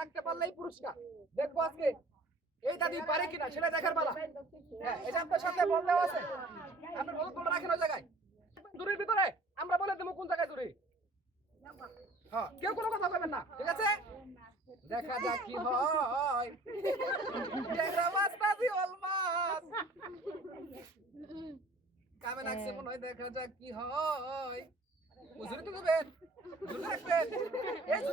রাখতে পারলেই পুরস্কার। দেখব আজকে এই দাদি পারে কিনা, সেটা দেখার বেলা হ্যাঁ এটা আপনার সামনে বল আছে। আপনি হলুদ বলটা রাখেন ওই জায়গায়। দূরের ভিতরে, আমরা বলে দেবো কোন জায়গায় দূরে হ্যাঁ কেউ কোনো কথা বলবেন না, ঠিক আছে? দেখা যাক কি হয়। কামে লাগছে মনে হয়, দেখা যাক কি হয়। উজুরি তো দেবেন উজুরি রাখবেন এই জুড়ি এই যে জুড়ি তাড়াতাড়ি দেখেন আলি হবে সুন্দর করে একটা বলটা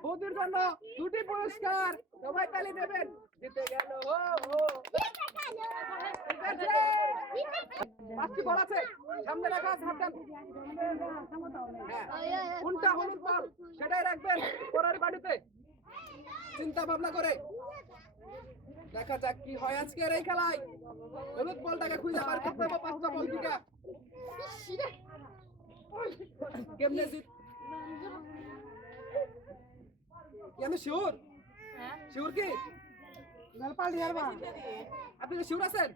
বৌদির জন্য দুটি পুরস্কার সবাই তালি দেবেন। হ্যাঁ। কোনটা হলুদ বল সেটাই রাখবেন বাড়িতে। চিন্তা ভাবনা করে। দেখা যাক কি হয় আজকের এই খেলায়। হলুদ বলটাকে খুঁজে বার পাঁচটা বল কেমনে জিত কি আমি শিওর শিওর কি পাল্টি হারবা আপনি শিওর আছেন?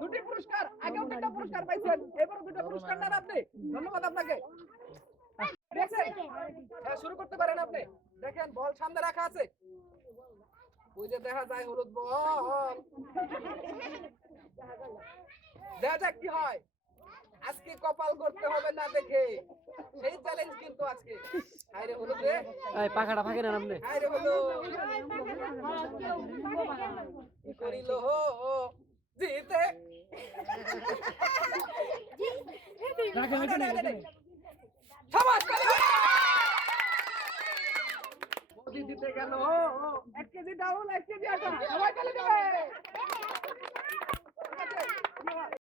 দুটি পুরস্কার, আগেও দুটো পুরস্কার পাইছেন, এবারও দুটো পুরস্কার নেন আপনি। ধন্যবাদ আপনাকে। হ্যাঁ শুরু করতে পারেন আপনি। দেখেন, বল সামনে রাখা আছে। ওই যে দেখা যায় হলুদ বল। দেখা কি হয়? আজকে কপাল করতে হবে না দেখে। সেই চ্যালেঞ্জ কিন্তু আজকে। হাইরে হলুদ রে। এই পাখাটা ফাঁকে না আপনি হাইরে হলুদ। করিল হো জিতে। জিতে গেল এক কেজি ডাউল এক কেজি আটা। সবাই দেবে